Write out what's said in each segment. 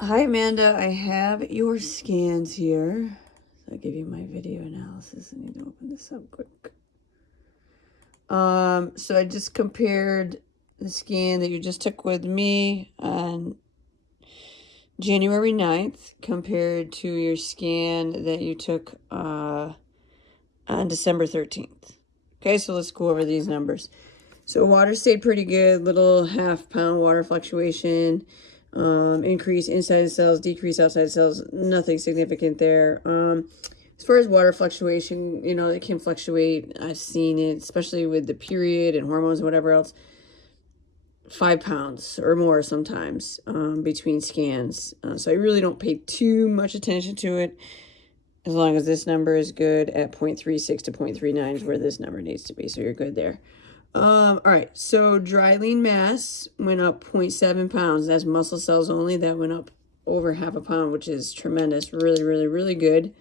Hi, Amanda. I have your scans here. So I'll give you my video analysis. I need to open this up quick. So I just compared the scan that you just took with me on January 9th compared to your scan that you took on December 13th. Okay, so let's go over these numbers. So water stayed pretty good, little half-pound water fluctuation, increase inside the cells, decrease outside the cells, nothing significant there. As far as water fluctuation, it can fluctuate. I've seen it, especially with the period and hormones and whatever else, 5 pounds or more sometimes between scans. So I really don't pay too much attention to it. As long as this number is good at 0.36 to 0.39 is where this number needs to be. So you're good there. All right, so dry lean mass went up 0.7 pounds. That's muscle cells only. That went up over half a pound, which is tremendous. Really, really, really good.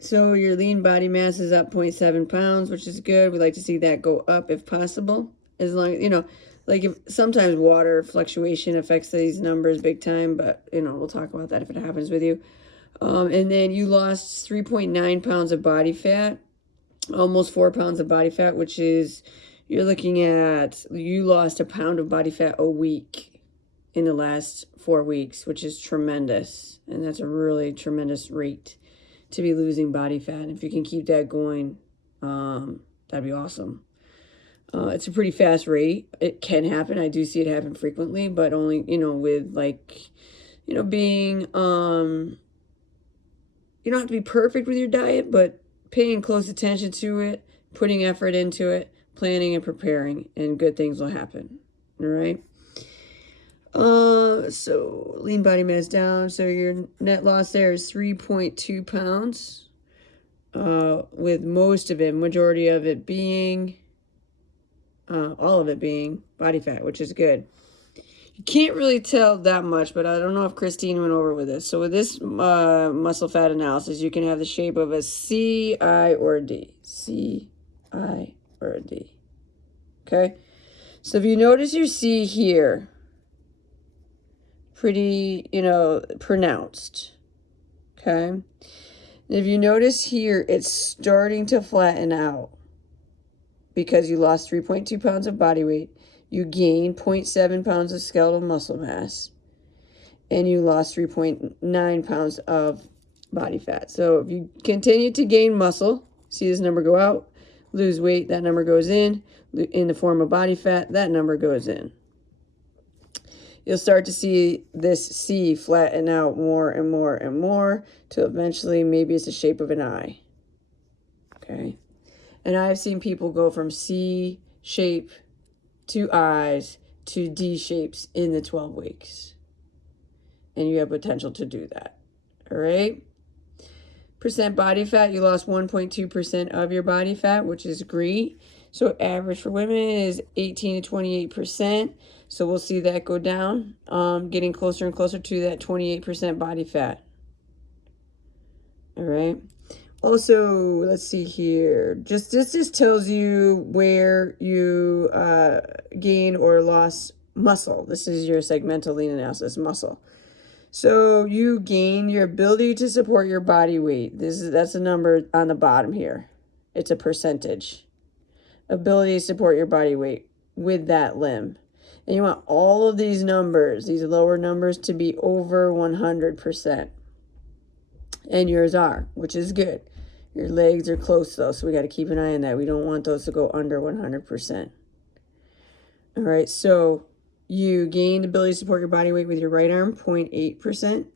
So your lean body mass is up 0.7 pounds, which is good. We like to see that go up if possible. As long as, like if sometimes water fluctuation affects these numbers big time, but, we'll talk about that if it happens with you. And then you lost 3.9 pounds of body fat, almost 4 pounds of body fat, which is... You're looking at, you lost a pound of body fat a week in the last 4 weeks, which is tremendous. And that's a really tremendous rate to be losing body fat. And if you can keep that going, that'd be awesome. It's a pretty fast rate. It can happen. I do see it happen frequently, but only, with like, being, you don't have to be perfect with your diet, but paying close attention to it, putting effort into it, planning and preparing, and good things will happen. All right. So lean body mass down. So your net loss there is 3.2 pounds. With most of it, majority of it being, all of it being body fat, which is good. You can't really tell that much, but I don't know if Christine went over with this. So with this muscle fat analysis, you can have the shape of a C, I, or a D. C, I, or a D. Okay, so if you notice your C here, pretty, pronounced. Okay, if you notice here, it's starting to flatten out because you lost 3.2 pounds of body weight, you gained 0.7 pounds of skeletal muscle mass, and you lost 3.9 pounds of body fat. So if you continue to gain muscle, see this number go out, lose weight, that number goes in the form of body fat, that number goes in. You'll start to see this C flatten out more and more and more till eventually maybe it's the shape of an I. Okay. And I've seen people go from C shape to I's to D shapes in the 12 weeks. And you have potential to do that. All right. Percent body fat, you lost 1.2% of your body fat, which is great. So average for women is 18 to 28%. So we'll see that go down, getting closer and closer to that 28% body fat. All right. Also, let's see here. This just tells you where you gain or lost muscle. This is your segmental lean analysis, muscle. So you gain your ability to support your body weight. That's a number on the bottom here. It's a percentage. Ability to support your body weight with that limb. And you want all of these numbers, these lower numbers, to be over 100%. And yours are, which is good. Your legs are close though, so we got to keep an eye on that. We don't want those to go under 100%. All right, so you gained ability to support your body weight with your right arm, 0.8%.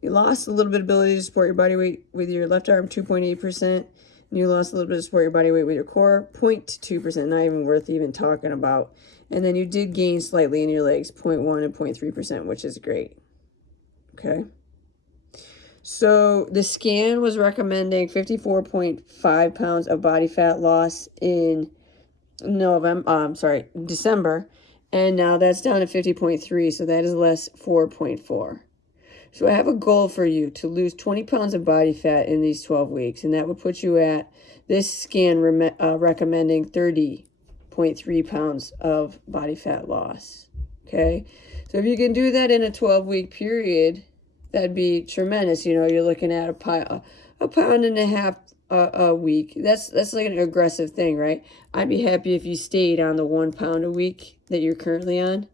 You lost a little bit of ability to support your body weight with your left arm, 2.8%. And you lost a little bit of support your body weight with your core, 0.2%, not even worth even talking about. And then you did gain slightly in your legs, 0.1 and 0.3%, which is great. Okay. So the scan was recommending 54.5 pounds of body fat loss in December. And now that's down to 50.3, so that is less 4.4. So I have a goal for you to lose 20 pounds of body fat in these 12 weeks, and that would put you at this scan recommending 30.3 pounds of body fat loss. Okay, So if you can do that in a 12-week period, that'd be tremendous. You know, you're looking at a pound and a half a week. That's like an aggressive thing, right? I'd be happy if you stayed on the 1 pound a week that you're currently on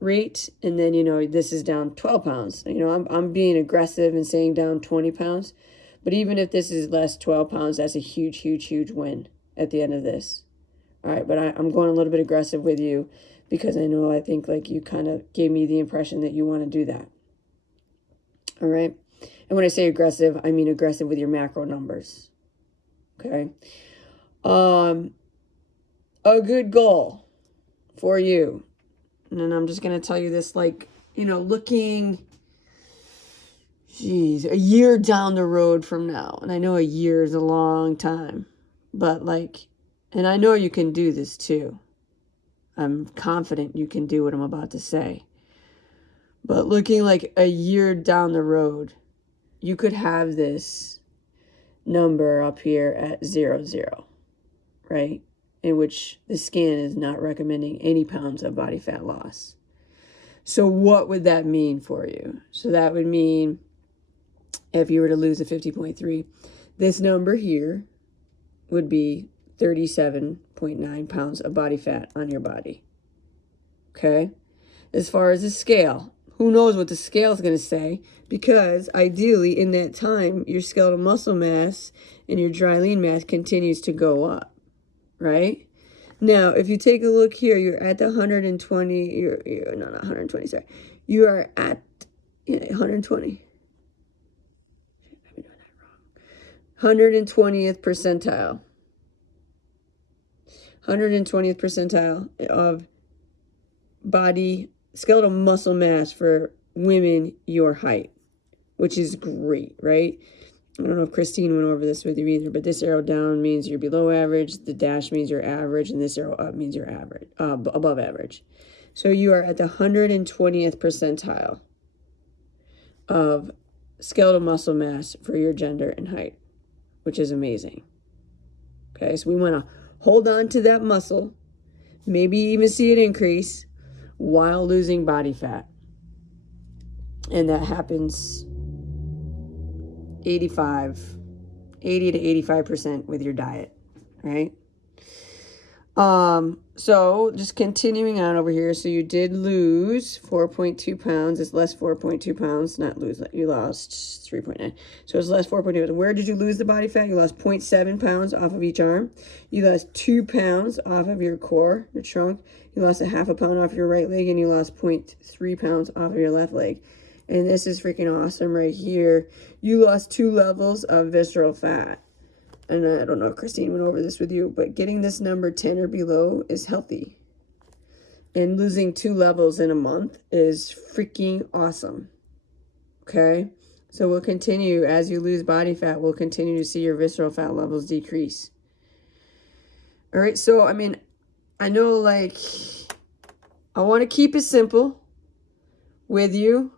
rate, and then, you know, this is down 12 pounds. You know, I'm being aggressive and saying down 20 pounds, but even if this is less 12 pounds, that's a huge, huge, huge win at the end of this. All right, but I'm going a little bit aggressive with you because I think like you kind of gave me the impression that you want to do that. All right. And when I say aggressive, I mean aggressive with your macro numbers. Okay. A good goal for you. And then I'm just going to tell you this, like, you know, looking, a year down the road from now. And I know a year is a long time, but like, and I know you can do this too. I'm confident you can do what I'm about to say. But looking like a year down the road, you could have this number up here at 0, 0, right? In which the scan is not recommending any pounds of body fat loss. So what would that mean for you? So that would mean if you were to lose a 50.3, this number here would be 37.9 pounds of body fat on your body. Okay? As far as the scale, who knows what the scale is going to say, because ideally in that time, your skeletal muscle mass and your dry lean mass continues to go up, right? Now, if you take a look here, you're at the 120, you're no, not 120, sorry. You are at 120. 120th percentile. 120th percentile of body skeletal muscle mass for women your height, which is great, right? I don't know if Christine went over this with you either, but this arrow down means you're below average, the dash means you're average, and this arrow up means you're average, above average. So you are at the 120th percentile of skeletal muscle mass for your gender and height, which is amazing. Okay, so we want to hold on to that muscle, maybe even see it increase while losing body fat. And that happens 80 to 85% with your diet, right? So just continuing on over here. So you did lose 4.2 pounds. It's less 4.2 pounds, not lose. You lost 3.9. So it's less 4.2. Where did you lose the body fat? You lost 0.7 pounds off of each arm. You lost 2 pounds off of your core, your trunk. You lost a half a pound off your right leg, and you lost 0.3 pounds off of your left leg. And this is freaking awesome right here. You lost 2 levels of visceral fat. And I don't know if Christine went over this with you, but getting this number 10 or below is healthy. And losing 2 levels in a month is freaking awesome. Okay? So we'll continue, as you lose body fat, we'll continue to see your visceral fat levels decrease. All right, so, I mean, I know, like, I want to keep it simple with you.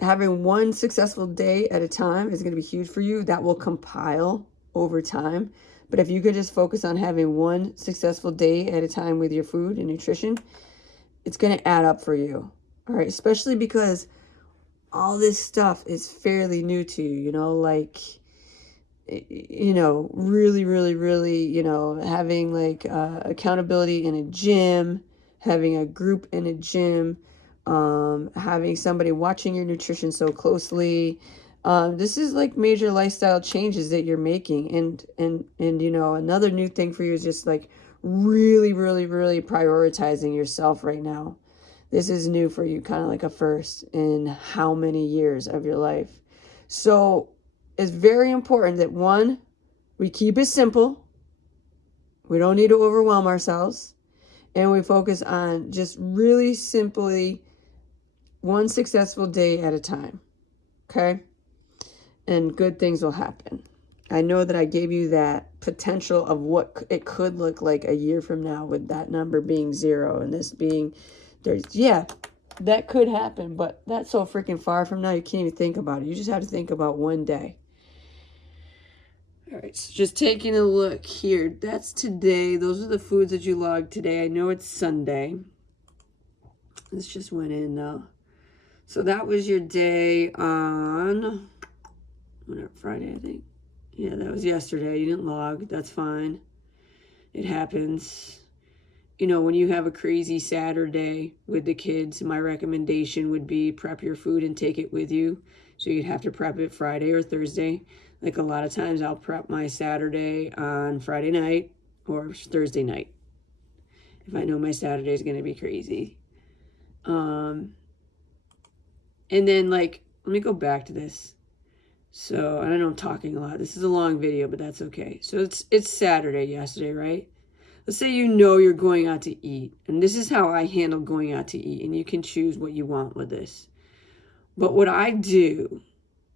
Having one successful day at a time is going to be huge for you. That will compile over time. But if you could just focus on having one successful day at a time with your food and nutrition, it's going to add up for you. All right. Especially because all this stuff is fairly new to you, you know, like, you know, really, really, really, you know, having like accountability in a gym, having a group in a gym, having somebody watching your nutrition so closely. This is like major lifestyle changes that you're making. And you know, another new thing for you is just like really, really, really prioritizing yourself right now. This is new for you, kind of like a first in how many years of your life. So it's very important that, one, we keep it simple. We don't need to overwhelm ourselves. And we focus on just really simply one successful day at a time, okay? And good things will happen. I know that I gave you that potential of what it could look like a year from now with that number being 0 and this being, yeah, that could happen, but that's so freaking far from now, you can't even think about it. You just have to think about one day. All right, so just taking a look here. That's today. Those are the foods that you logged today. I know it's Sunday. This just went in though. So that was your day on Friday, I think. Yeah, that was yesterday. You didn't log. That's fine. It happens. You know, when you have a crazy Saturday with the kids, my recommendation would be prep your food and take it with you. So you'd have to prep it Friday or Thursday. Like a lot of times I'll prep my Saturday on Friday night or Thursday night if I know my Saturday is going to be crazy. And then, like, let me go back to this. So, I know I'm talking a lot. This is a long video, but that's okay. So, it's Saturday yesterday, right? Let's say you know you're going out to eat. And this is how I handle going out to eat. And you can choose what you want with this. But what I do,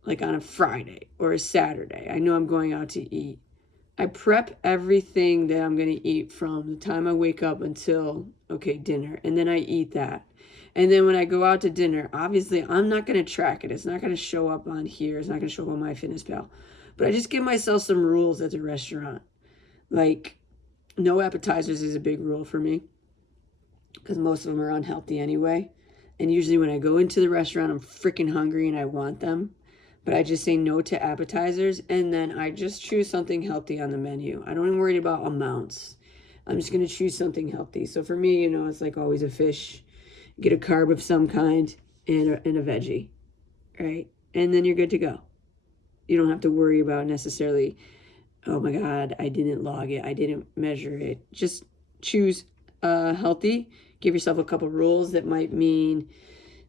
like on a Friday or a Saturday, I know I'm going out to eat. I prep everything that I'm going to eat from the time I wake up until, okay, dinner. And then I eat that. And then when I go out to dinner, obviously I'm not going to track it. It's not going to show up on here. It's not going to show up on MyFitnessPal. But I just give myself some rules at the restaurant. Like, no appetizers is a big rule for me because most of them are unhealthy anyway. And usually when I go into the restaurant, I'm freaking hungry and I want them. But I just say no to appetizers, and then I just choose something healthy on the menu. I don't even worry about amounts. I'm just going to choose something healthy. So for me, you know, it's like always a fish. Get a carb of some kind and a veggie, right? And then you're good to go. You don't have to worry about necessarily, oh my God, I didn't log it. I didn't measure it. Just choose healthy. Give yourself a couple rules that might mean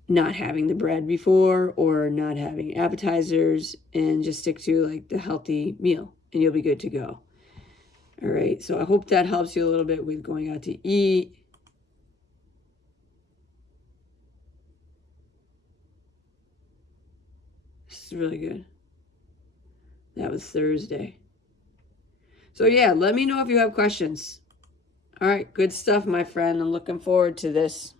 not having the bread before or not having appetizers, and just stick to like the healthy meal and you'll be good to go. All right, so I hope that helps you a little bit with going out to eat. This is really good. That was Thursday. So yeah, let me know if you have questions. All right, good stuff, my friend. I'm looking forward to this.